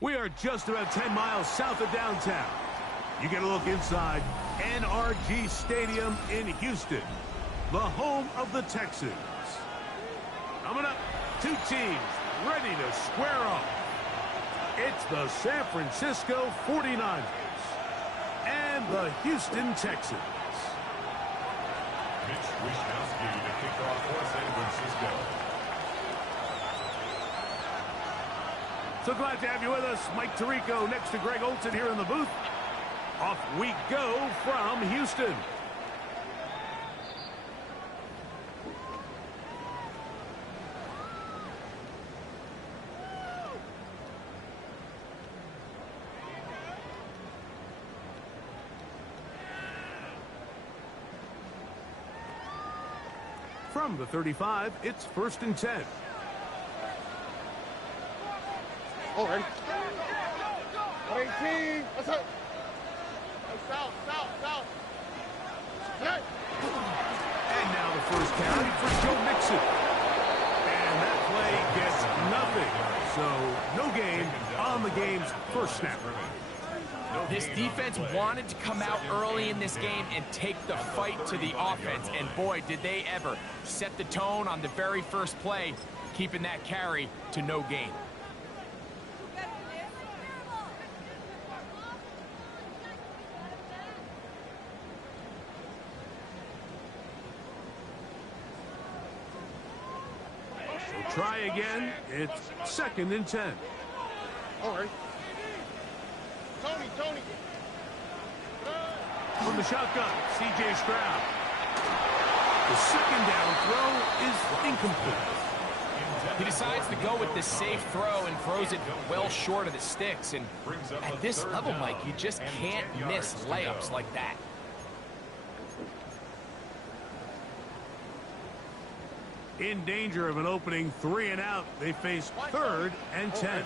We are just about 10 miles south of downtown. You get a look inside NRG Stadium in Houston, the home of the Texans. Coming up, two teams ready to square off. It's the San Francisco 49ers and the Houston Texans. Mitch Wishnowsky to kick off for San Francisco. So glad to have you with us. Mike Tirico next to Greg Olson here in the booth. Off we go from Houston. From the 35, it's 1st and 10. All right. 18. What's up? South. Hey. And now the first carry for Joe Mixon. And that play gets nothing. So no gain on the game's first snap. This defense wanted to come out early in this game and take the fight to the offense. And boy, did they ever set the tone on the very first play, keeping that carry to no gain. Try again. It's 2nd and 10. All right. Tony. From the shotgun, C.J. Stroud. The 2nd down throw is incomplete. He decides to go with the safe throw and throws it well short of the sticks. And at this level, Mike, you just can't miss layups like that. In danger of an opening 3 and out, they face 3rd and 10.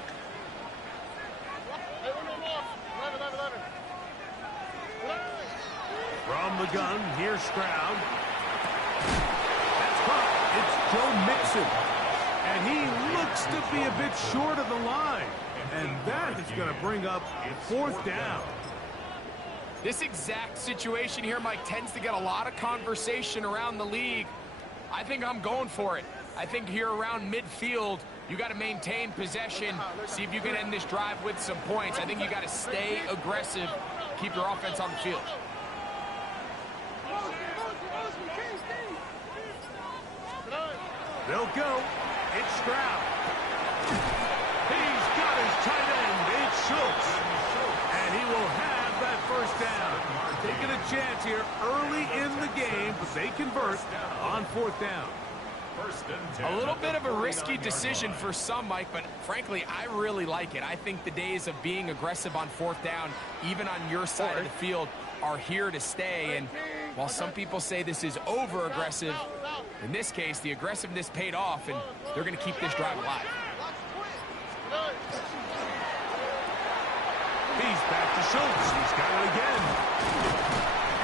From the gun, here's Stroud. That's caught. It's Joe Mixon. And he looks to be a bit short of the line. And that is going to bring up 4th down. This exact situation here, Mike, tends to get a lot of conversation around the league. I think I'm going for it. I think here around midfield, you got to maintain possession, see if you can end this drive with some points. I think you got to stay aggressive, keep your offense on the field. They'll go. It's Stroud. He's got his tight end. It's Schultz. And he will have that 1st down. Taking a chance here early in the game, but they convert on 4th down. A little bit of a risky decision for some, Mike, but frankly, I really like it. I think the days of being aggressive on 4th down, even on your side of the field, are here to stay. And while some people say this is over-aggressive, in this case, the aggressiveness paid off, and they're going to keep this drive alive. He's back to Schultz. He's got it again.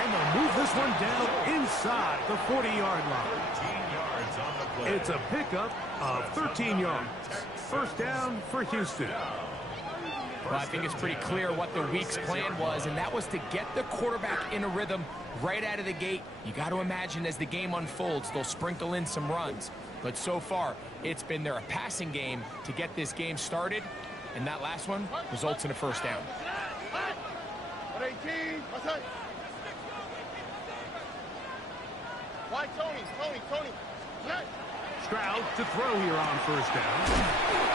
And they'll move this one down inside the 40-yard line. It's a pickup of 13 yards. 1st down for Houston. Well, I think it's pretty clear what the week's plan was, and that was to get the quarterback in a rhythm right out of the gate. You got to imagine as the game unfolds, they'll sprinkle in some runs. But so far, it's been their passing game to get this game started, and that last one results in a 1st down. 18. Why Tony? Stroud to throw here on 1st down.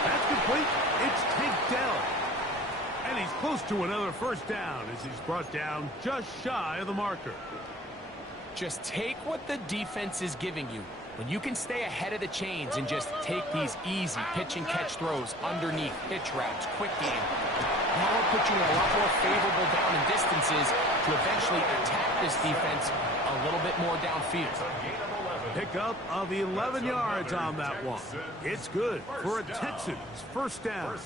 That's complete. It's Tank Dell. And he's close to another 1st down as he's brought down just shy of the marker. Just take what the defense is giving you. When you can stay ahead of the chains and just take these easy pitch and catch throws underneath, pitch routes, quick game, that will put you in a lot more favorable down and distances to eventually attack this defense a little bit more downfield. Pickup of 11 yards on that one. It's good for a Texans 1st down.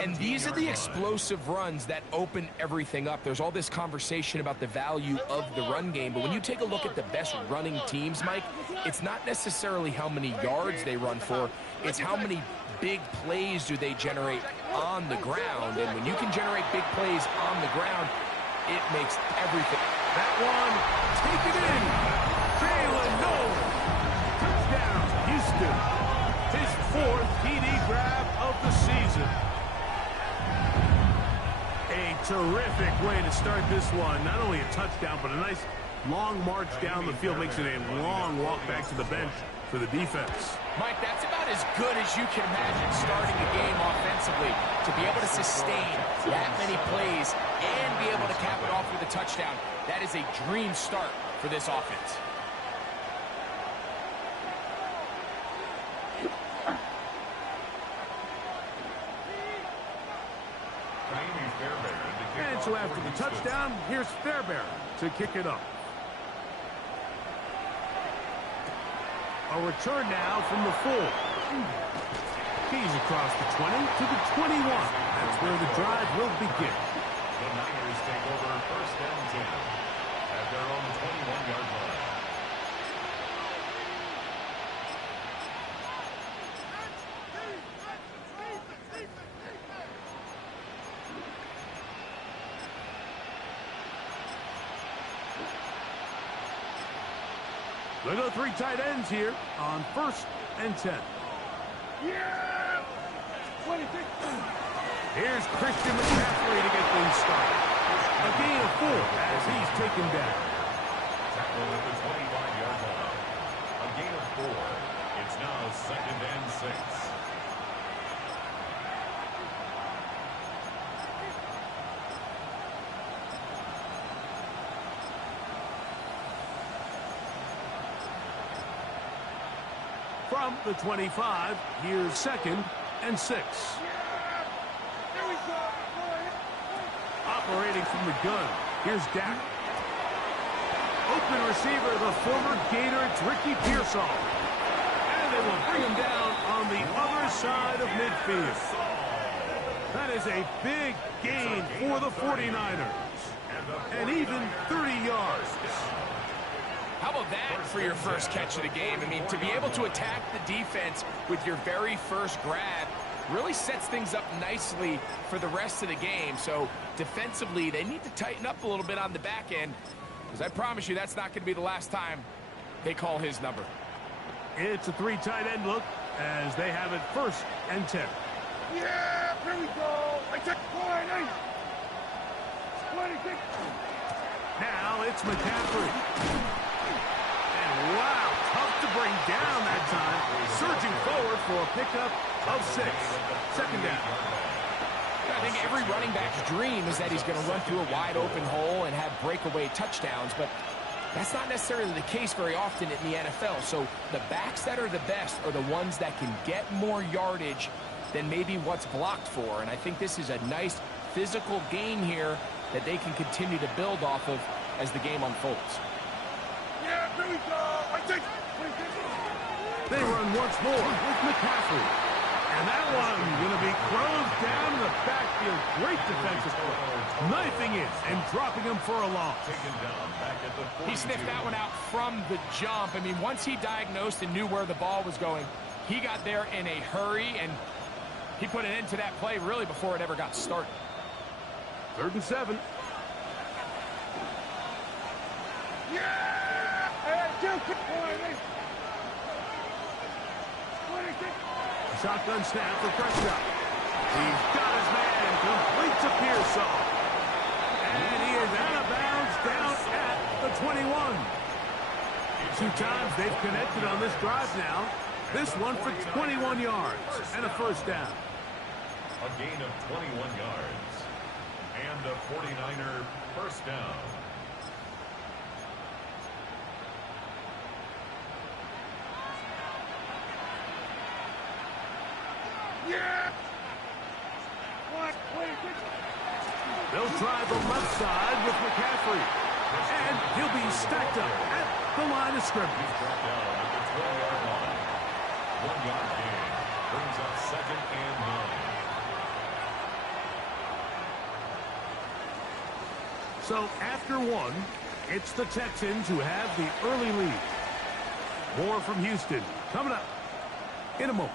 And these are the explosive runs that open everything up. There's all this conversation about the value of the run game, but when you take a look at the best running teams, Mike, it's not necessarily how many yards they run for, it's how many big plays do they generate on the ground? And when you can generate big plays on the ground, it makes everything. That one, take it in. Jalen Noel. Touchdown, Houston. His 4th TD grab of the season. A terrific way to start this one. Not only a touchdown, but a nice long march down the field. Makes it a long walk back to the bench for the defense. Mike, that's about as good as you can imagine starting a game offensively. To be able to sustain that many plays and be able to cap it off with a touchdown, that is a dream start for this offense. And so after the touchdown, here's Fairbairn to kick it up. A return now from the 4. He's across the 20 to the 21. That's where the drive will begin. The Niners take over 1st and 10 at their own 21-yard line. They go 3 tight ends here on 1st and 10. Yeah! 26. Here's Christian McCaffrey to get things started. A gain of 4 as he's taken down. Tackle at the 25-yard line. A gain of 4. It's now 2nd and 6. From the 25, here's 2nd and 6. Operating from the gun, here's Dak. Open receiver, the former Gator, it's Ricky Pearsall. And they will bring him down on the other side of midfield. That is a big gain for the 49ers. And even 30 yards. How about that for your first catch of the game? I mean, to be able to attack the defense with your very first grab really sets things up nicely for the rest of the game. So defensively, they need to tighten up a little bit on the back end, because I promise you that's not going to be the last time they call his number. It's a 3 tight end look as they have it 1st and 10. Yeah, here we go. I took 20. 26. Now it's McCaffrey. And wow, tough to bring down that time. Surging forward for a pickup of 6. 2nd down. I think every running back's dream is that he's going to run through a wide open hole and have breakaway touchdowns, but that's not necessarily the case very often in the NFL. So the backs that are the best are the ones that can get more yardage than maybe what's blocked for. And I think this is a nice physical gain here that they can continue to build off of as the game unfolds. Yeah, here we go. I take 26. They run once more with McCaffrey. And that one going to be thrown down in the backfield. Great defensive play. Knifing it and dropping him for a loss. He sniffed that one out from the jump. I mean, once he diagnosed and knew where the ball was going, he got there in a hurry, and he put an end to that play really before it ever got started. 3rd and 7. Yeah! Hey, 26. Shotgun snap for Prescott. He's got his man, complete to Pearsall. And he is out of bounds down at the 21. 2 times they've connected on this drive now. This one for 21 yards and a 1st down. A gain of 21 yards. And a 49er 1st down. Yeah! What? 26. They'll try the left side with McCaffrey. And he'll be stacked up at the line of scrimmage. He's dropped down at the 20-yard line. 1-yard gain. Brings up 2nd and 9. So after 1, it's the Texans who have the early lead. More from Houston coming up in a moment.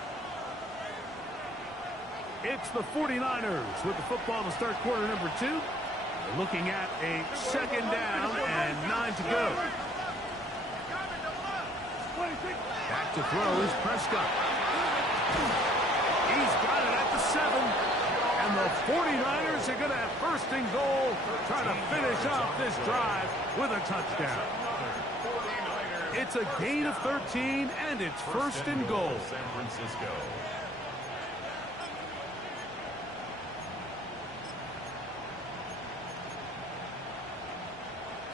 It's the 49ers with the football to start quarter number 2. They're looking at a second down and 9 to go. Back to throw is Prescott. He's got it at the 7. And the 49ers are going to have first and goal, trying to finish off this drive with a touchdown. It's a gain of 13, and it's first and goal. San Francisco.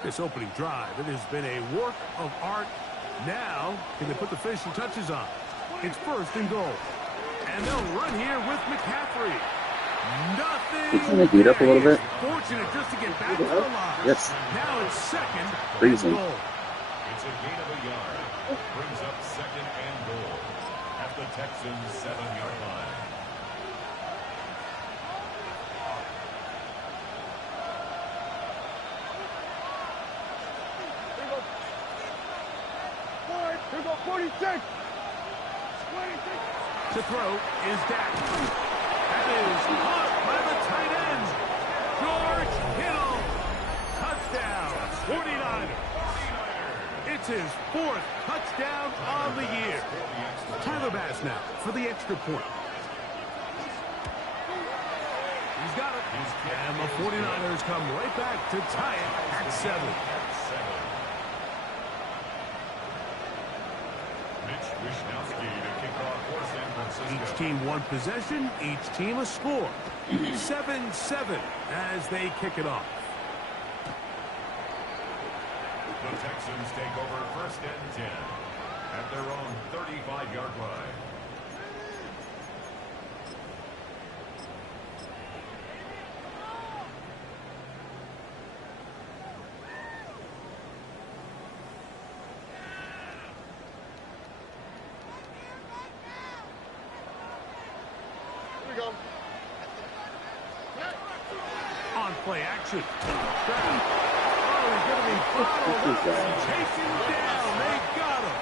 This opening drive, it has been a work of art. Now, can they put the finishing touches on? It's first and goal. And they'll run here with McCaffrey. Nothing. Can they beat up a little bit? Fortunate just to get back to the line. Yes. Now it's second Freezing. and goal. It's a gain of a yard. Brings up second and goal at the Texans' 7-yard line. Here go 46. To throw is Dak. That is caught by the tight end. George Kittle. Touchdown, 49ers. It's his 4th touchdown on the year. Tyler Bass now for the extra point. He's got it. And the 49ers come right back to tie it at 7. Each team one possession, each team a score. 7-7 as they kick it off. The Texans take over first and 10 at their own 35-yard line. On play action. Oh, he's going to be followed up and chasing him down. They got him.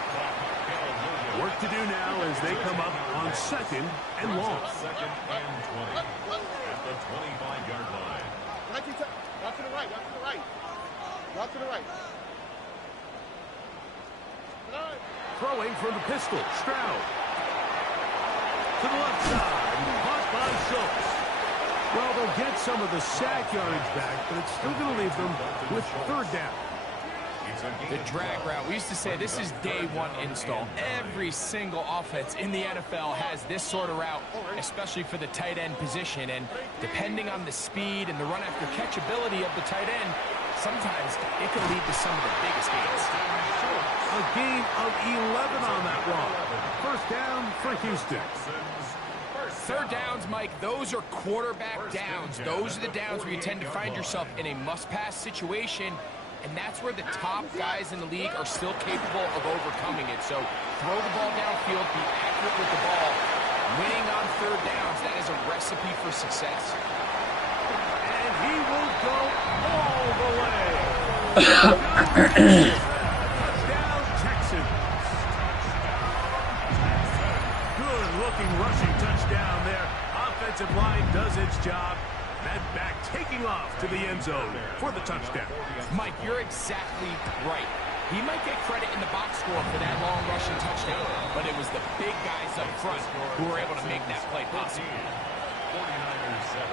Work to do now as they come up on second and long. Second and 20 at the 25-yard line. Walk to the right. Walk to the right. Walk to the right. Throwing from the pistol. Stroud. To the left side. Caught by Schultz. Well, they'll get some of the sack yardage back, but it's still going to leave them with third down. The drag route. We used to say this is day one install. Every single offense in the NFL has this sort of route, especially for the tight end position. And depending on the speed and the run after catch ability of the tight end, sometimes it can lead to some of the biggest gains. A gain of 11 on that run. First down for Houston. Third downs, Mike, those are quarterback downs. Those are the downs where you tend to find yourself in a must-pass situation, and that's where the top guys in the league are still capable of overcoming it. So throw the ball downfield, be accurate with the ball. Winning on third downs, that is a recipe for success. And he will go all the way. Touchdown, Texans. Good-looking rushing touchdown there. Offensive line does its job. That back taking off to the end zone for the touchdown. Mike, you're exactly right. He might get credit in the box score for that long rushing touchdown, but it was the big guys up front who were able to make that play possible. 49ers 7.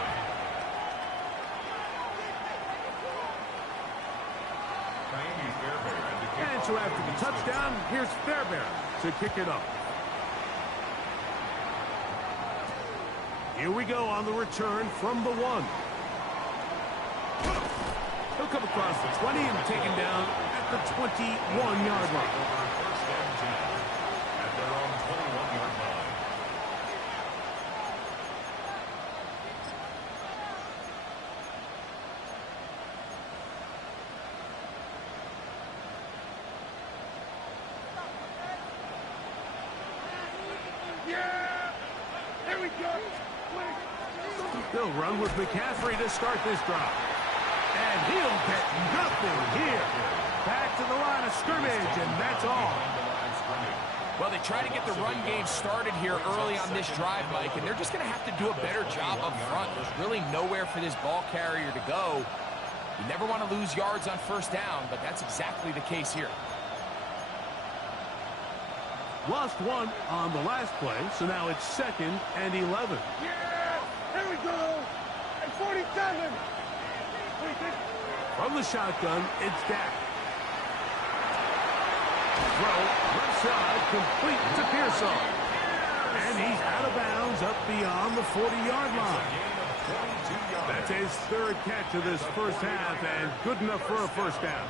And so after the touchdown, here's Fairbairn to kick it off. Here we go on the return from the 1. He'll come across the 20 and taken down at the 21-yard line. First and 10 at their own 21-yard line. Yeah! Here we go! They'll run with McCaffrey to start this drive. And he'll get nothing here. Back to the line of scrimmage, and that's all. Well, they try to get the run game started here early on this drive, Mike, and they're just going to have to do a better job up front. There's really nowhere for this ball carrier to go. You never want to lose yards on first down, but that's exactly the case here. Lost one on the last play, so now it's 2nd and 11. Yeah! Here we go! At 47! From the shotgun, it's Dak. Throw, left side, complete to Pearson. And he's out of bounds up beyond the 40-yard line. That's his 3rd catch of this first half, and good enough for a first down.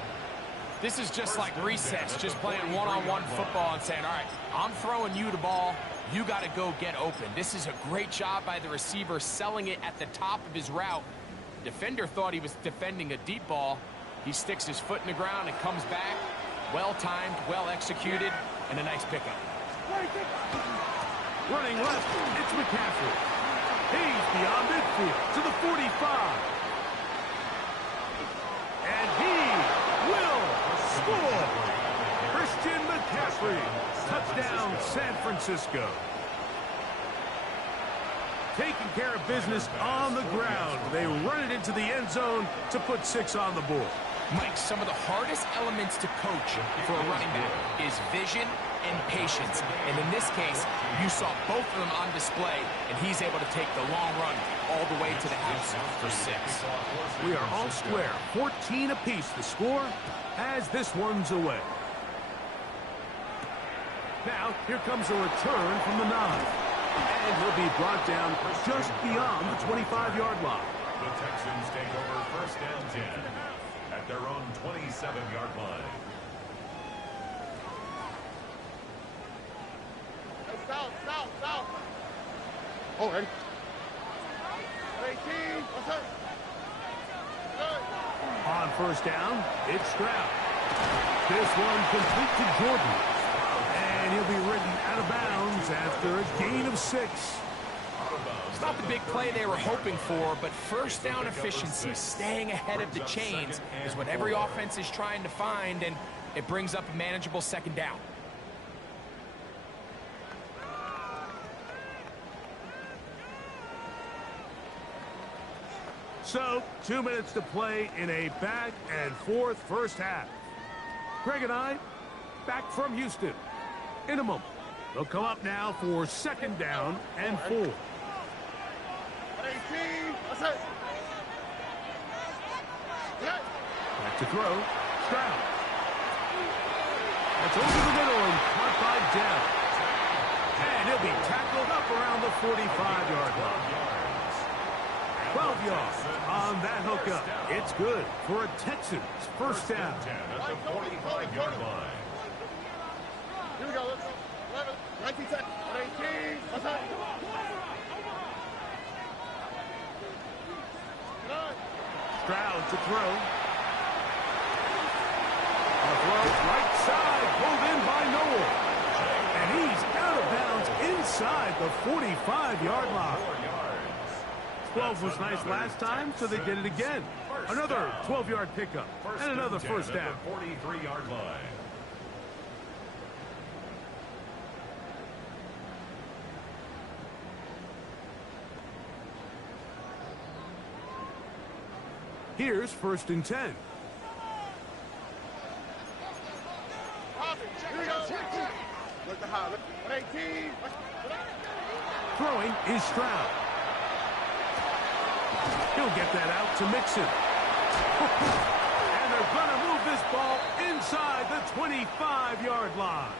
This is just like recess, just playing one-on-one football and saying, all right, I'm throwing you the ball. You got to go get open. This is a great job by the receiver selling it at the top of his route. The defender thought he was defending a deep ball. He sticks his foot in the ground and comes back. Well-timed, well-executed, and a nice pickup. Running left, it's McCaffrey. He's beyond midfield to the 45. And he will score. Christian McCaffrey. Touchdown, San Francisco. Taking care of business on the ground. They run it into the end zone to put 6 on the board. Mike, some of the hardest elements to coach for a running back is vision and patience. And in this case, you saw both of them on display, and he's able to take the long run all the way to the house for 6. We are all square. 14 apiece the score as this one's away. Now, here comes a return from the 9. And he'll be brought down just beyond the 25-yard line. The Texans take over 1st and 10 at their own 27-yard line. South. Oh, ready? 18. What's up? On first down, it's Stroud. This one complete to Jordan. And he'll be ridden out of bounds after a gain of 6. It's not the big play they were hoping for, but first down efficiency, staying ahead of the chains, is what every offense is trying to find, and it brings up a manageable 2nd down. So, 2 minutes to play in a back-and-forth first half. Greg and I, back from Houston. In a moment, they'll come up now for 2nd down and 4. 18. What's up? Back to throw. Stroud. That's over the middle and caught by Dell. And he'll be tackled up around the 45-yard line. 12 yards on that hookup. It's good for a Texans first down. At the 45-yard line. Here we go. Let's go. 11, 19, 18. What's up? Stroud to throw. A throw right side, pulled in by Noel. And he's out of bounds inside the 45-yard line. 12 was nice last time, so they did it again. Another 12-yard pickup and another first down. 43-yard line. Here's 1st and 10. Here we go. Look the high. Look. 18. Throwing is Stroud. He'll get that out to Mixon. And they're going to move this ball inside the 25-yard line.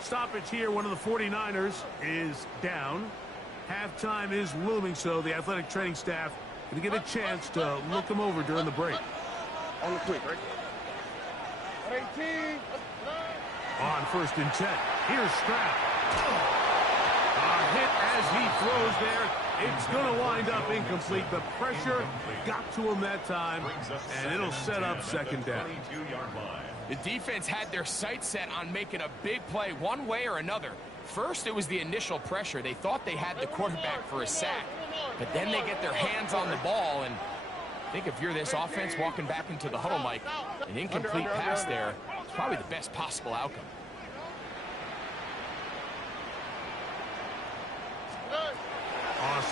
Stoppage here, one of the 49ers is down. Halftime is looming, so the athletic training staff going to get a chance to look them over during the break. On the quick, right? 18. On 1st and 10, here's Stroud. A hit as he throws there. It's going to wind up incomplete. The pressure got to him that time, and it'll set up 2nd down. The defense had their sights set on making a big play one way or another. First, it was the initial pressure. They thought they had the quarterback for a sack, but then they get their hands on the ball, and I think if you're this offense walking back into the huddle, Mike, an incomplete pass there is probably the best possible outcome.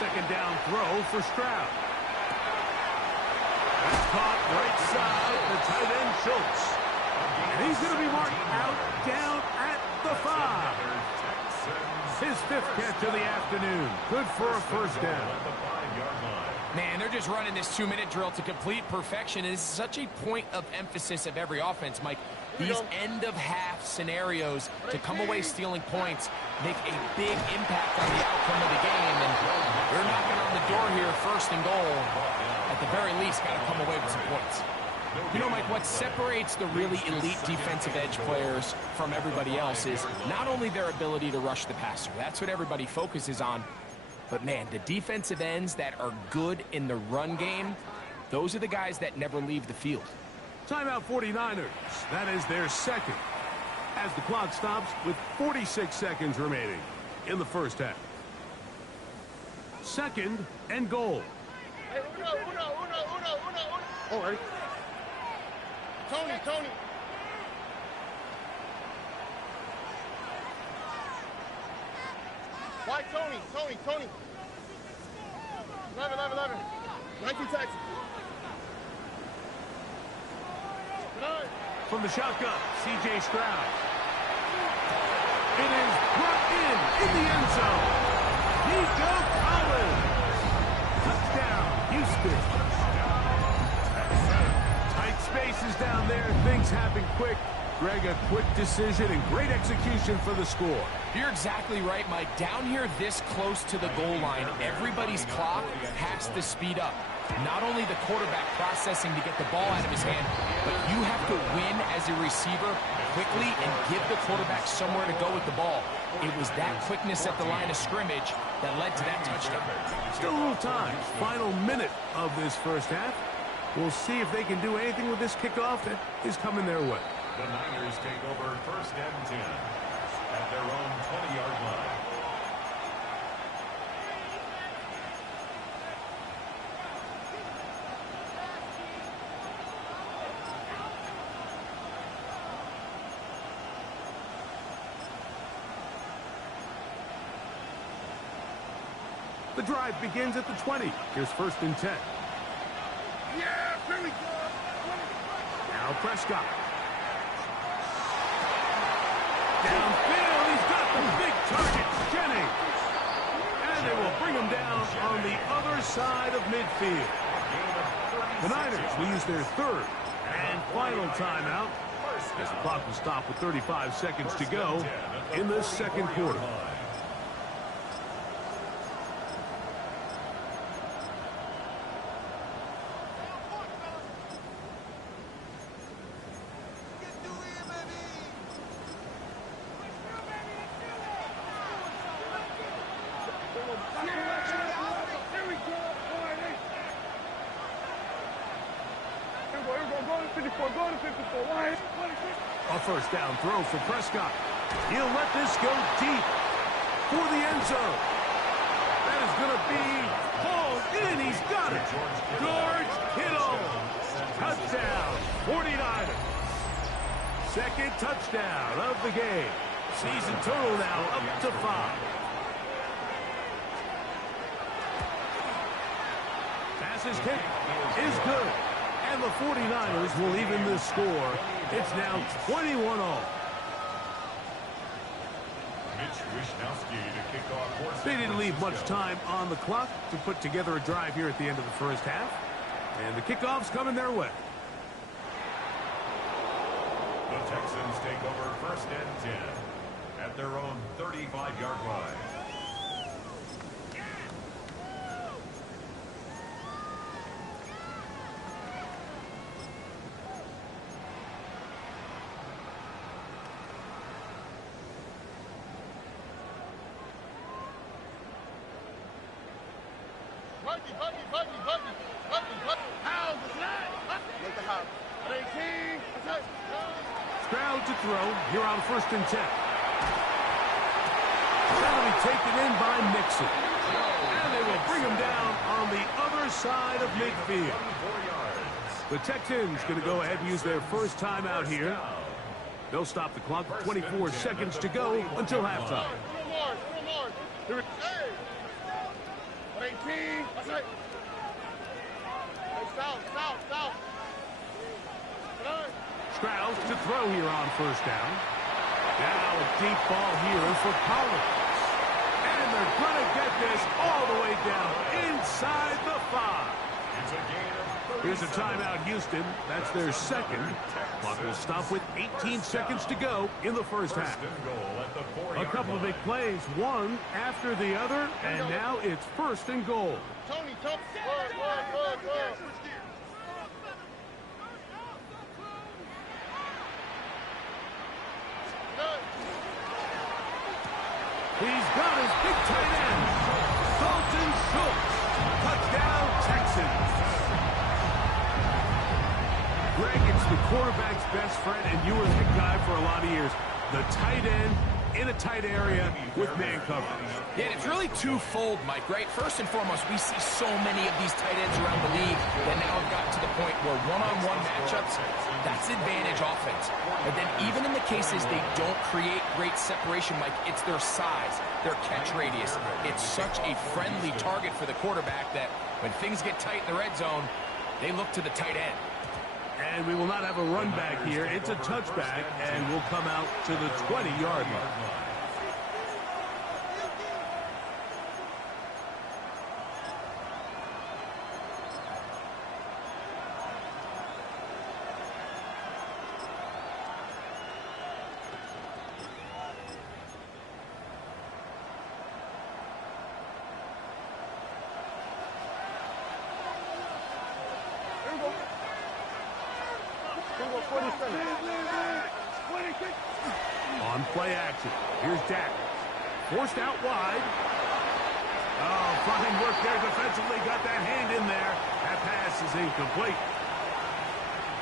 second down throw for Stroud. That's caught right side, the tight end Schultz. And he's going to be marked out down at the 5. His 5th catch of the afternoon. Good for a first down. Man, they're just running this 2-minute drill to complete perfection. And it's such a point of emphasis of every offense, Mike. These end-of-half scenarios to come away stealing points make a big impact on the outcome of the game. And they're knocking on the door here, 1st and goal. At the very least, got to come away with some points. You know, Mike, what separates the really elite defensive edge players from everybody else is not only their ability to rush the passer. That's what everybody focuses on. But, man, the defensive ends that are good in the run game, those are the guys that never leave the field. Timeout 49ers. That is their 2nd. As the clock stops with 46 seconds remaining in the first half. 2nd and goal. Hey, uno. All right. Tony. Why Tony? 11. 19 Texas. From the shotgun, C.J. Stroud. It is brought in the end zone. Nico Collins. Touchdown, Houston. Tight spaces down there. Things happen quick. Greg, a quick decision and great execution for the score. You're exactly right, Mike. Down here this close to the goal line, everybody's clock has to speed up. Not only the quarterback processing to get the ball out of his hand, but you have to win as a receiver quickly and give the quarterback somewhere to go with the ball. It was that quickness at the line of scrimmage that led to that touchdown. Still a little time. Final minute of this first half. We'll see if they can do anything with this kickoff that is coming their way. The Niners take over 1st and 10 at their own 20-yard line. The drive begins at the 20. Here's 1st and 10. Yeah, here we go. Now Prescott. Downfield, he's got the big target, Jennings. And they will bring him down on the other side of midfield. The Niners will use their 3rd and final timeout as the clock will stop with 35 seconds to go in the 2nd quarter. A 1st down throw for Prescott. He'll let this go deep for the end zone. That is going to be hauled in. He's got it. George Kittle. Touchdown, 49ers. 2nd touchdown of the game. Season total now up to 5. Passes kick is good. And the 49ers will even this score. It's now 21-all. They didn't leave much time on the clock to put together a drive here at the end of the first half. And the kickoff's coming their way. The Texans take over 1st and 10 at their own 35-yard line. Stroud to throw here on 1st and 10. That'll be taken in by Mixon. And they will bring him down on the other side of midfield. The Texans going to go ahead and use their 1st timeout here. They'll stop the clock with 24 seconds to go until halftime. 18. That's it. Hey, south. Strauss to throw here on first down. Now a deep ball here for Collins. And they're going to get this all the way down inside the 5. It's a gain of 30. Here's a timeout, Houston. That's their second. Clock will stop with 18 seconds to go in the first half. A couple of big plays, one after the other, and now it's 1st and goal. Tony, good. He's got his big tight end, Dalton Schultz. Touchdown, Texans. Greg, it's the quarterback's best friend, and you were the guy for a lot of years. The tight end in a tight area with man coverage. Yeah, and it's really twofold, Mike, right? First and foremost, we see so many of these tight ends around the league that now have gotten to the point where one-on-one matchups, that's advantage offense. But then even in the cases they don't create great separation, Mike, it's their size, their catch radius. It's such a friendly target for the quarterback that when things get tight in the red zone, they look to the tight end. And we will not have a run back here. It's a touchback, and we'll come out to the 20-yard line. On play action. Here's Dak. Forced out wide. Oh, fine work there defensively. Got that hand in there. That pass is incomplete.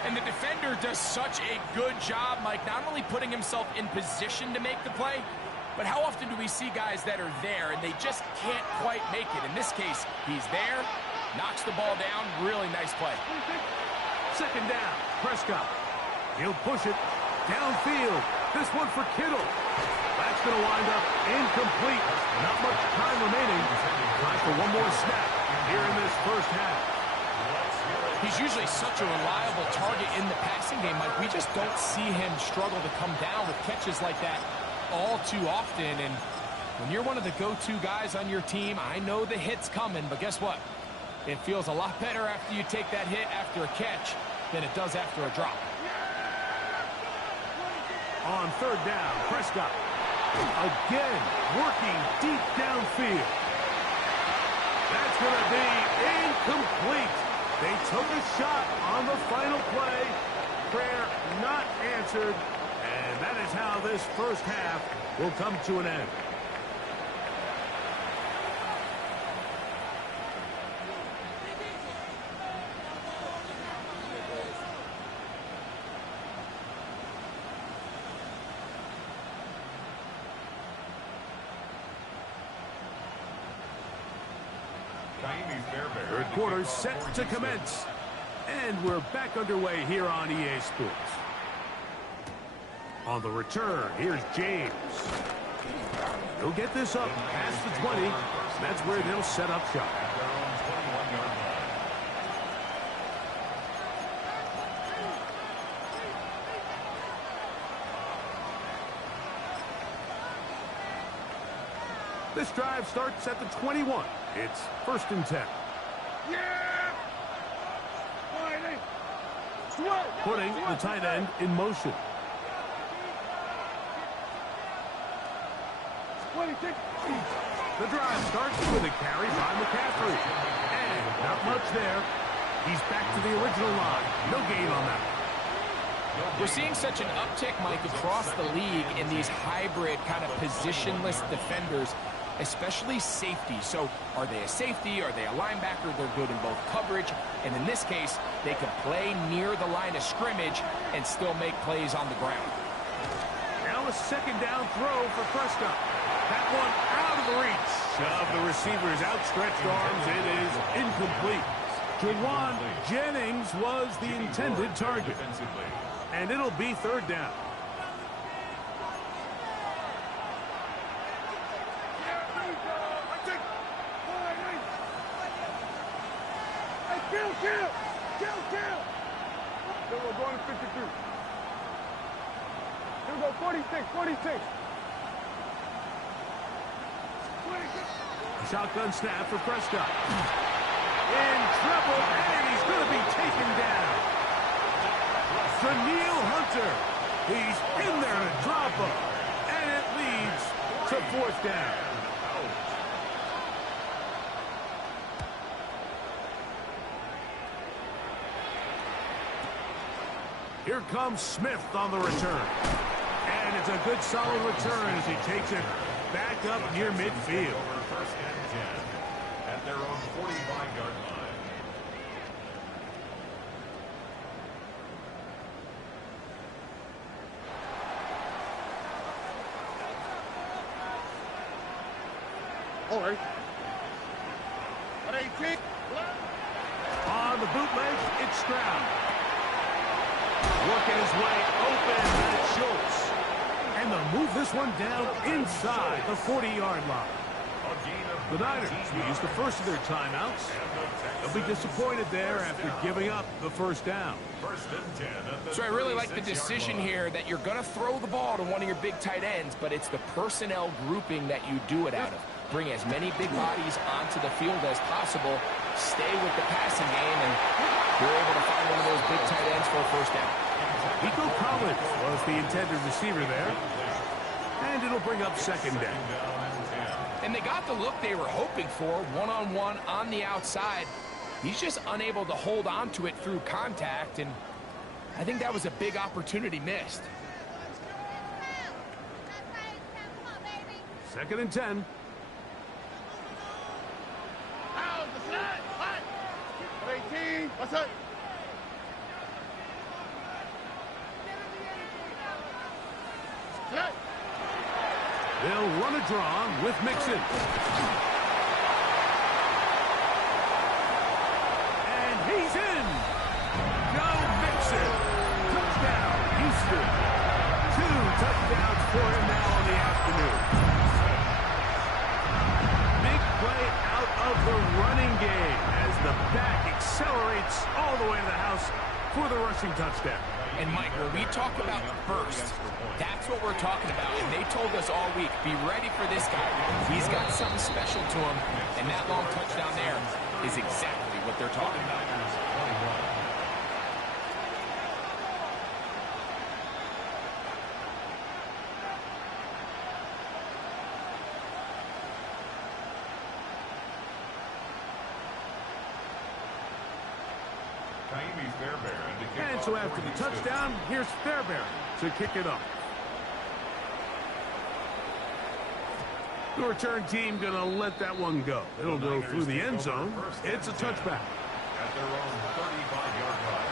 And the defender does such a good job, Mike, not only putting himself in position to make the play, but how often do we see guys that are there and they just can't quite make it? In this case, he's there, knocks the ball down. Really nice play. 2nd down. Prescott. He'll push it downfield. This one for Kittle. That's going to wind up incomplete. Not much time remaining. Time for one more snap here in this first half. He's usually such a reliable target in the passing game, Mike. We just don't see him struggle to come down with catches like that all too often. And when you're one of the go-to guys on your team, I know the hit's coming, but guess what? It feels a lot better after you take that hit after a catch than it does after a drop. On 3rd down, Prescott. Again, working deep downfield. That's going to be incomplete. They took a shot on the final play. Prayer not answered. And that is how this first half will come to an end. Third quarter set to commence. And we're back underway here on EA Sports. On the return, here's James. He'll get this up past the 20. That's where they'll set up shop. This drive starts at the 21. It's 1st and 10. Yeah! Putting the tight end in motion. The drive starts with a carry by McCaffrey. And not much there. He's back to the original line. No gain on that. We're seeing such an uptick, Mike, across the league in these hybrid kind of positionless defenders, especially safety. So are they a safety? Are they a linebacker? They're good in both coverage. And in this case, they can play near the line of scrimmage and still make plays on the ground. Now a 2nd down throw for Prescott. That one out of the reach of the receiver's outstretched arms. It is incomplete. Jawan Jennings was the intended target. And it'll be 3rd down. Kill! Then we're going to 52. Here we go, 46. A shotgun snap for Prescott. In trouble, and he's going to be taken down. Daniil Hunter. He's in there to drop him. And it leads to 4th down. Here comes Smith on the return. And it's a good solid return as he takes it back up near midfield. First and 10 at their own 45-yard line. All right. At 18. On the bootleg, it's Stroud. Working his way open, that's Schultz. And they'll move this one down inside the 40-yard line. The Niners use the first of their timeouts. They'll be disappointed there after giving up the first down. So I really like the decision here that you're going to throw the ball to one of your big tight ends, but it's the personnel grouping that you do it out of. Bring as many big bodies onto the field as possible, stay with the passing game, and you're able to find one of those big tight ends for a first down. Nico Collins was the intended receiver there. And it'll bring up 2nd down. And they got the look they were hoping for, one-on-one on the outside. He's just unable to hold on to it through contact, and I think that was a big opportunity missed. 2nd and 10. At 18. What's up? They'll run a draw with Mixon. And he's in. Go Mixon. Touchdown, Houston. 2 touchdowns for him now on the afternoon. Big play out of the running game as the back accelerates all the way to the house for the rushing touchdown. And Mike, when we talk about burst, that's what we're talking about. And they told us all week, be ready for this guy. He's got something special to him. And that long touchdown there is exactly what they're talking about. And so after the touchdown, here's Fairbairn to kick it off. The return team going to let that one go. It'll go through the end zone. It's a touchback. At their own 35-yard line.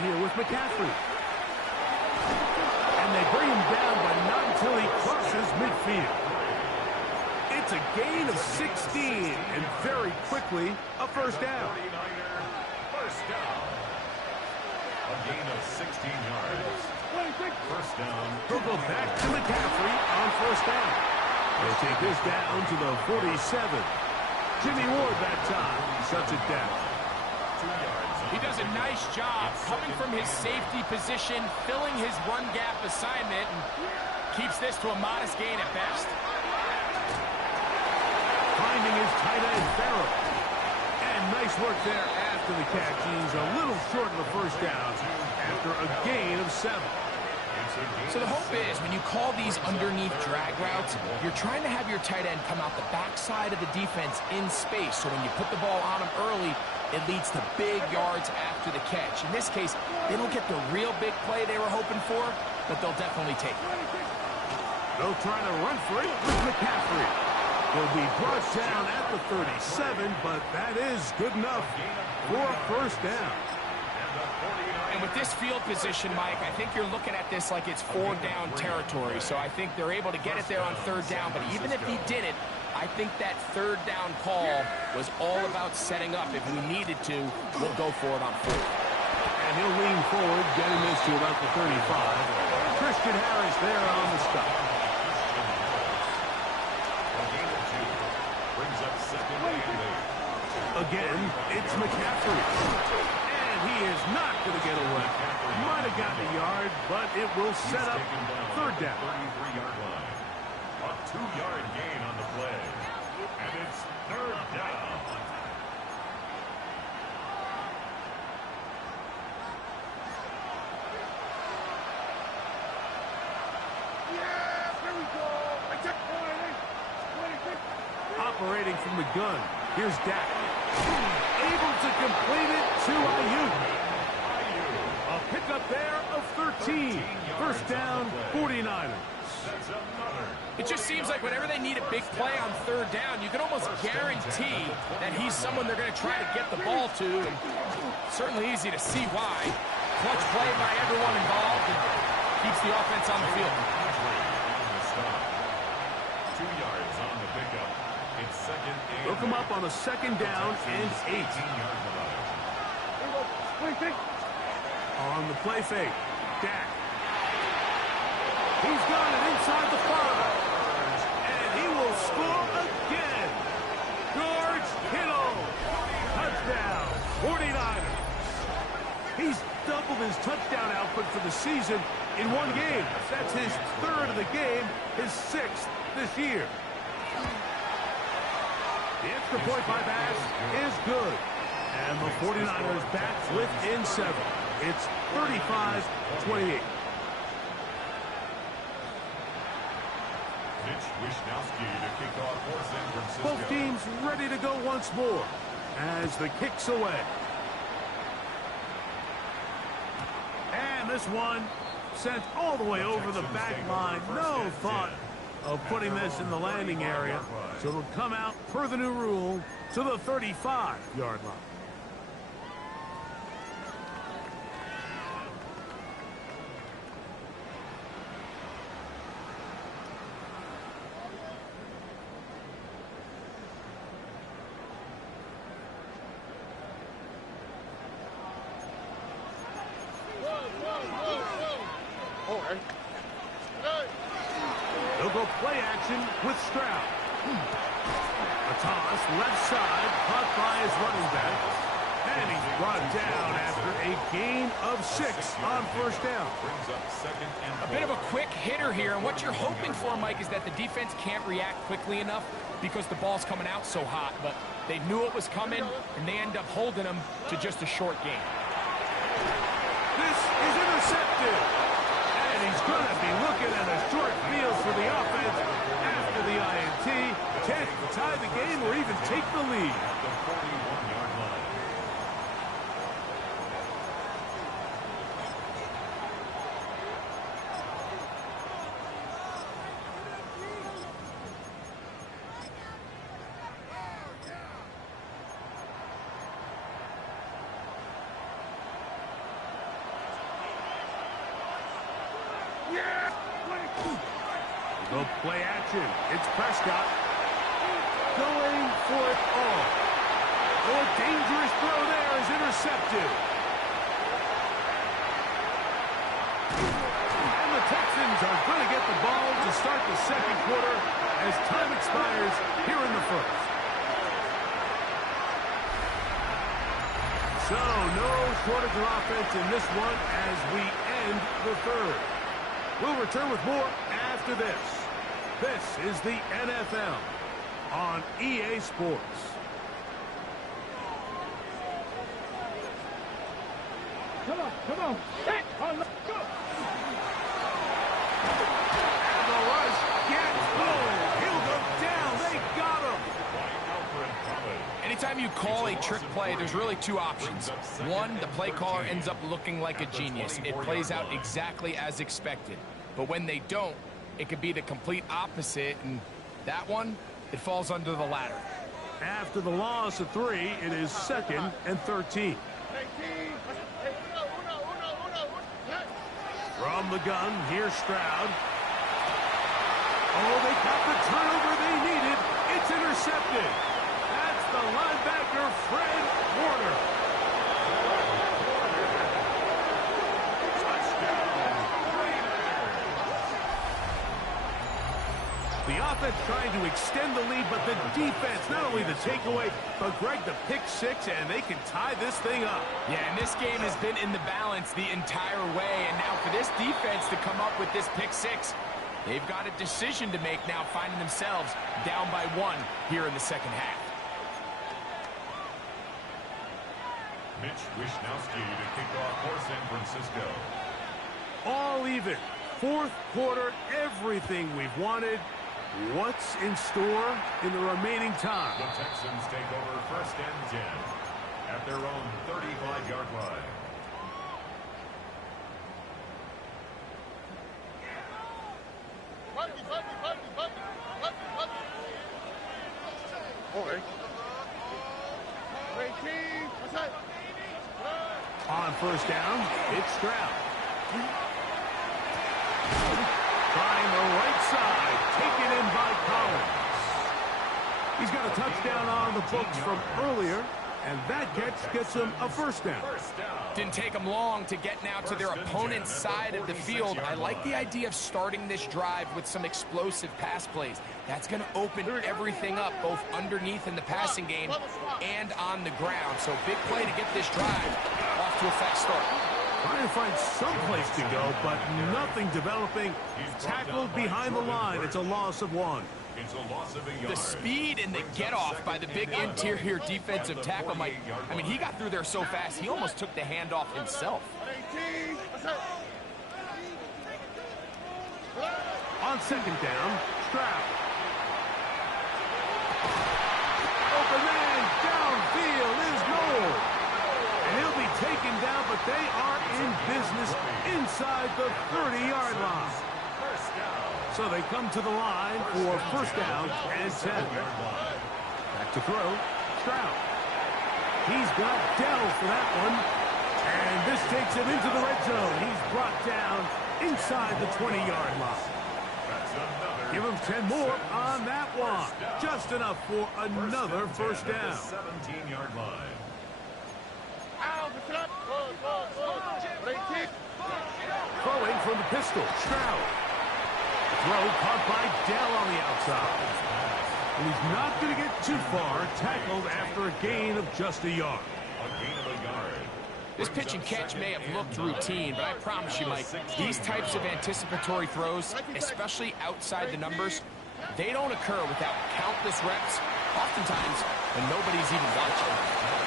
Here with McCaffrey. And they bring him down, but not until he crosses midfield. It's a gain of 16, and very quickly, a first down. First down. A gain of 16 yards. First down. He'll go back to McCaffrey on first down. They'll take this down to the 47. Jimmy Ward that time shuts it down. 2 yards. He does a nice job coming from his safety position, filling his run gap assignment, and keeps this to a modest gain at best. Finding his tight end, Farrell. And nice work there after the catch. He's a little short of the first down after a gain of 7. So the hope is when you call these underneath drag routes, you're trying to have your tight end come out the backside of the defense in space. So when you put the ball on him early, it leads to big yards after the catch. In this case, they don't get the real big play they were hoping for, but they'll definitely take it. They'll try to run for it with McCaffrey. He'll be brought down at the 37, but that is good enough for a first down. And the 49 And with this field position, Mike, I think you're looking at this like it's 4-down territory. So I think they're able to get it there on 3rd down. But even if he didn't, I think that 3rd down call was all about setting up. If we needed to, we'll go for it on 4th. And he'll lean forward, getting this to about the 35. Christian Harris there on the stop. Brings up 2nd and 8. Again, it's McCaffrey. And he is not going to get away. Might have gotten a yard, but it will set up 3rd down. 33-yard line. A 2-yard gain on the play. And it's 3rd down. Yeah, here we go. I check point. Operating from the gun. Here's Dak. Able to complete it to Ayuk. A pickup there of 13. 1st down, 49ers. It just seems like whenever they need a big play on 3rd down, you can almost guarantee that he's someone they're going to try to get the ball to. And certainly easy to see why. Clutch play by everyone involved and keeps the offense on the field. 2 yards on the pickup. It's 2nd and Look him up on a 2nd down and 8. 18-yard line. On the play fake. Dak. He's got it inside the 5. And he will score again. George Kittle. Touchdown. 49ers. He's doubled his touchdown output for the season in one game. That's his 3rd of the game, his 6th this year. The extra point by Bass is good. And the 49ers back within 7. It's 35-28. Mitch Wishnowsky to kick off for San Francisco. Both teams ready to go once more as the kick's away. And this one sent all the way over the back line. No thought of putting this in the landing area. So it'll come out, per the new rule, to the 35-yard line. They'll go play action with Stroud. A toss, left side, caught by his running back. And he's brought down after a gain of 6 on 1st down. Brings up 2nd and 4. A bit of a quick hitter here, and what you're hoping for, Mike, is that the defense can't react quickly enough because the ball's coming out so hot. But they knew it was coming, and they end up holding them to just a short gain. This is intercepted. And he's going to be looking at a short field for the offense after the INT. Can't tie the game or even take the lead. At the 41-yard line. Go play action. It's Prescott. Going for it all. Oh, a dangerous throw there is intercepted. And the Texans are going to get the ball to start the 2nd quarter as time expires here in the 1st. So, no shortage of offense in this one as we end the 3rd. We'll return with more after this. This is the NFL on EA Sports. Come on. Hey, on the go. And the rush gets going. He'll go down. They got him. Anytime you call a trick play, there's really 2 options. One, the play caller ends up looking like a genius. It plays out exactly as expected. But when they don't, it could be the complete opposite, and that one, it falls under the latter. After the loss of 3, it is 2nd and 13. Hey, team. Hey, uno. From the gun, here's Stroud. Oh, they got the turnover they needed. It's intercepted. That's the linebacker, Fred Warner. The offense trying to extend the lead, but the defense, not only the takeaway, but Greg, the pick six, and they can tie this thing up. Yeah, and this game has been in the balance the entire way, and now for this defense to come up with this pick six, they've got a decision to make now, finding themselves down by 1 here in the second half. Mitch Wishnowski to kick off for San Francisco. All even. Fourth quarter, everything we've wanted. What's in store in the remaining time? The Texans take over first and 10 at their own 35-yard line. On first down, it's Stroud. Trying the right side, taken in by Collins. He's got a touchdown on the books from earlier, and that gets him a first down. Didn't take them long to get now to their opponent's side of the field. I like the idea of starting this drive with some explosive pass plays. That's going to open everything up, both underneath in the passing game and on the ground. So big play to get this drive off to a fast start. Trying to find some place to go, but nothing developing. Tackled behind the line. It's a loss of 1. It's a loss of a yard. The speed and the get-off by the big interior defensive tackle, Mike. I mean, he got through there so fast, he almost took the handoff himself. On second down, Stroud. Open man, downfield is Noel. And he'll be taken down, but they are in business inside the 30-yard line. So they come to the line for first down and 10. Back to throw, Stroud. He's got Dell for that one. And this takes him into the red zone. He's brought down inside the 20-yard line. Give him 10 more on that one. Just enough for another first down. 17-yard line. Throwing from the pistol, Stroud. Throw caught by Dell on the outside. And he's not going to get too far, tackled after a gain of just a yard. A gain of a yard. This pitch and catch may have looked routine, but I promise you, Mike, these types of anticipatory throws, especially outside the numbers, they don't occur without countless reps, oftentimes when nobody's even watching.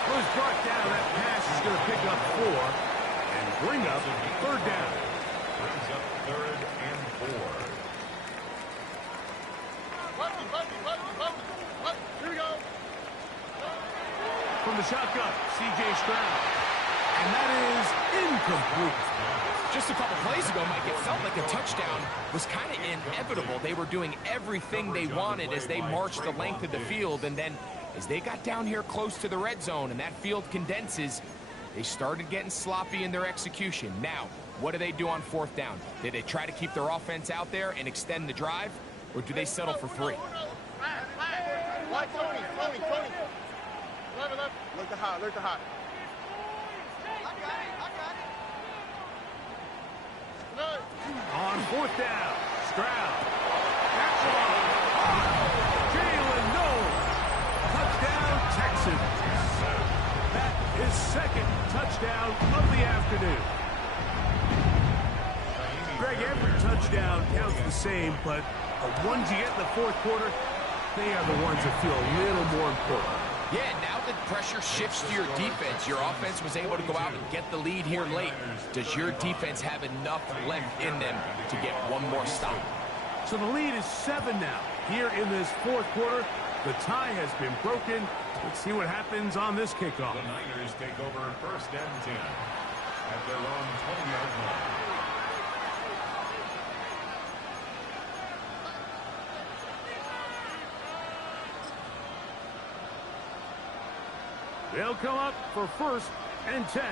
Well, he's brought down. That pass is going to pick up 4 and bring up third down. Brings up third and 4. Here we go. From the shotgun, C.J. Stroud. And that is incomplete. Just a couple plays ago, Mike, it felt like a touchdown was kind of inevitable. They were doing everything they wanted as they marched the length of the field, and then as they got down here close to the red zone and that field condenses, they started getting sloppy in their execution. Now, what do they do on fourth down? Do they try to keep their offense out there and extend the drive, or do they settle for 3? Tony. Look the hot. On fourth down, Stroud. That's one. Jalen Noel. Touchdown, Texans. That is second touchdown of the afternoon. Greg, every touchdown counts the same, but the ones you get in the fourth quarter, they are the ones that feel a little more important. Yeah, now that pressure shifts to your defense, your offense was able to go out and get the lead here late. Does your defense have enough left in them to get one more stop? So the lead is 7 now. Here in this fourth quarter, the tie has been broken. Let's see what happens on this kickoff. The Niners take over first and 10 at their own 20-yard line. They'll come up for first and 10.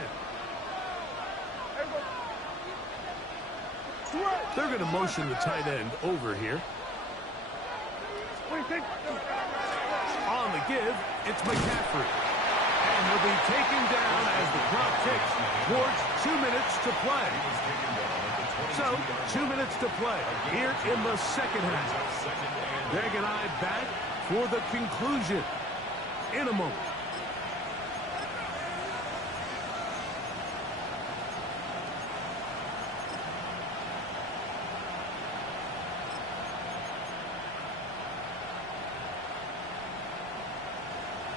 They're going to motion the tight end over here. On the give, it's McCaffrey. And he'll be taken down as the clock ticks towards 2 minutes to play. So, 2 minutes to play here in the second half. Greg and I back for the conclusion in a moment.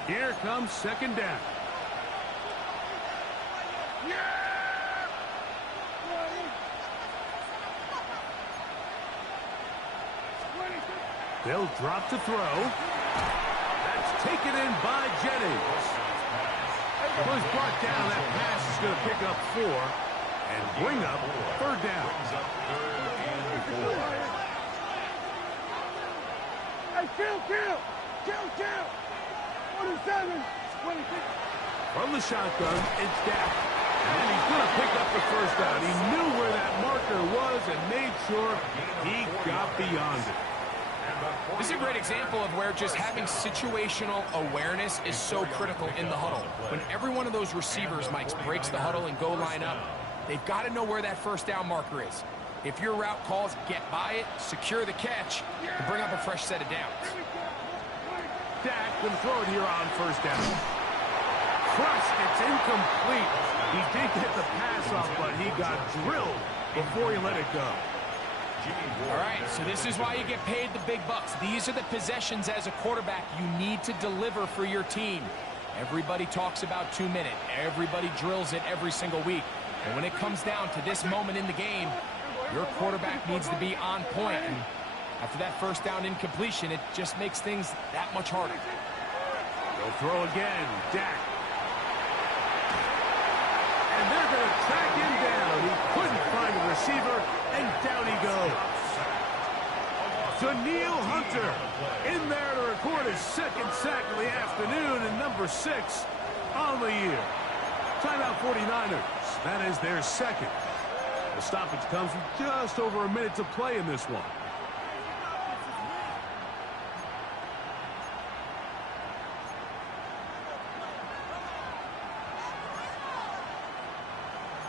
Here comes second down. They'll drop to throw. That's taken in by Jennings. Was brought down. That pass is going to pick up 4 and bring up third down. Hey, kill! 27, 26. From the shotgun, it's Dak. And he's going to pick up the first down. He knew where that marker was and made sure he got beyond it. This is a great example of where just having situational awareness is so critical in the huddle. When every one of those receivers, Mike, breaks the huddle and go line up, they've got to know where that first down marker is. If your route calls, get by it, secure the catch, to bring up a fresh set of downs. Dak can throw it here on first down. Crushed, it's incomplete. He did get the pass off, but he got drilled before he let it go. All right, so this is why you get paid the big bucks. These are the possessions as a quarterback you need to deliver for your team. Everybody talks about 2 minutes. Everybody drills it every single week. And when it comes down to this moment in the game, your quarterback needs to be on point. And after that first down incompletion, it just makes things that much harder. They'll throw again. Dak. And they're going to track him down. He couldn't find a receiver, and down he goes. Danielle Hunter in there to record his second sack of the afternoon, and number 6 on the year. Timeout 49ers. That is their second. The stoppage comes with just over a minute to play in this one.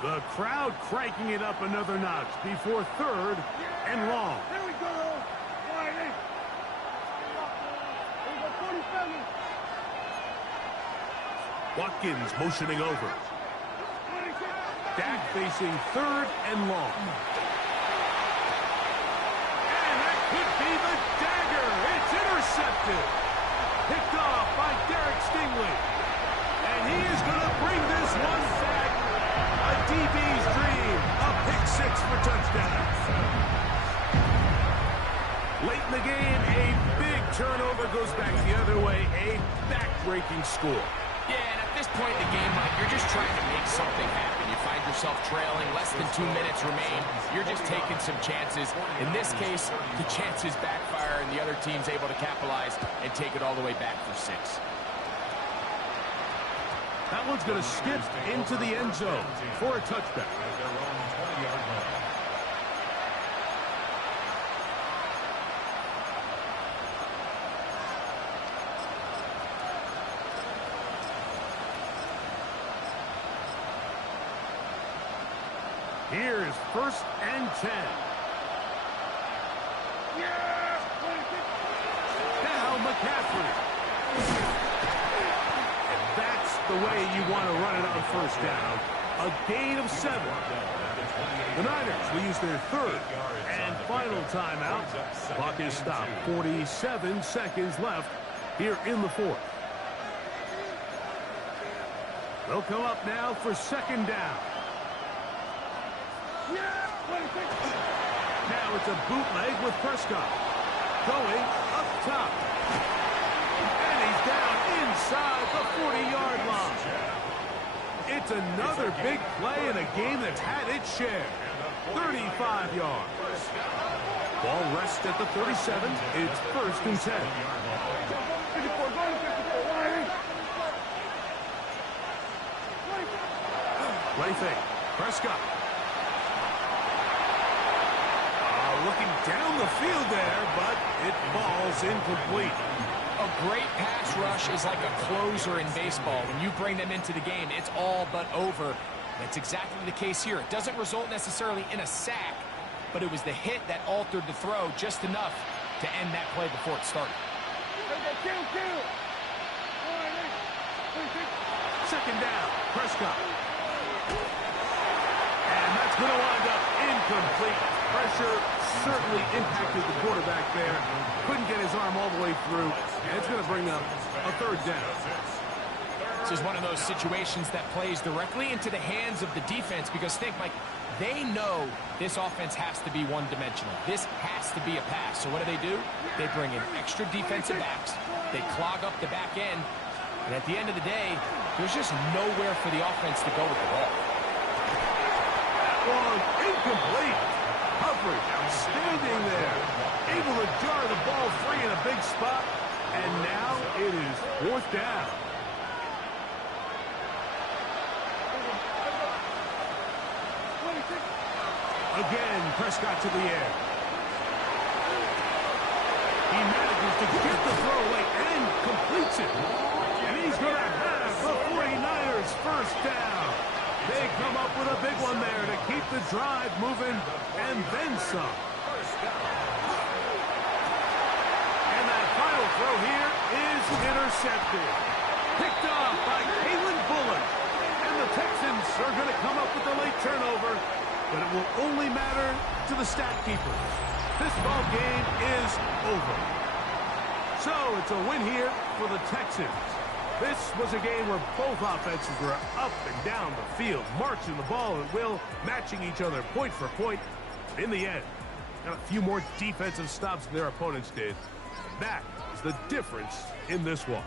The crowd cranking it up another notch before third and long. Here we go. Wide 47. Watkins motioning over. Dak facing third and long. And that could be the dagger. It's intercepted. Picked off by Derek Stingley. And he is going to bring this one back. A DB's dream. A pick 6 for touchdown. Late in the game, a big turnover goes back the other way. A back-breaking score. Yeah, and at this point in the game, Mike, you're just trying to make something happen. You find yourself trailing, less than 2 minutes remain. You're just taking some chances. In this case, the chances backfire, and the other team's able to capitalize and take it all the way back for 6. That one's going to skip into the end zone for a touchback. Here's first and 10. Now McCaffrey. And that's the way you want to run it on first down. A gain of 7. The Niners will use their third and final timeout. Clock is stopped. 47 seconds left here in the fourth. They'll come up now for second down. Now it's a bootleg with Prescott. Going up top. And he's down inside the 40-yard line. It's another big play in a game that's had its share. 35 yards. Ball rests at the 37. It's first and 10. Play fake. Prescott. looking down the field there, but it falls incomplete. A great pass rush is like a closer in baseball. When you bring them into the game, it's all but over. That's exactly the case here. It doesn't result necessarily in a sack, but it was the hit that altered the throw just enough to end that play before it started. Second down, Prescott. And that's going to wind up incomplete. Pressure certainly impacted the quarterback there. Couldn't get his arm all the way through, and it's going to bring up a third down. This is one of those situations that plays directly into the hands of the defense because think, Mike, they know this offense has to be one-dimensional. This has to be a pass. So what do? They bring in extra defensive backs. They clog up the back end. And at the end of the day, there's just nowhere for the offense to go with the ball. That one incomplete. Humphrey standing there, able to jar the ball free in a big spot. And now it is fourth down. Again, Prescott to the air. He manages to get the throw late and completes it. And he's going to have the 49ers first down. They come up with a big one there to keep the drive moving and then some. And that final throw here is intercepted. Picked off by Kalen Bullock. And the Texans are going to come up with a late turnover. But it will only matter to the stat keepers. This ball game is over. So it's a win here for the Texans. This was a game where both offenses were up and down the field, marching the ball at will, matching each other point for point. In the end, got a few more defensive stops than their opponents did. That is the difference in this one.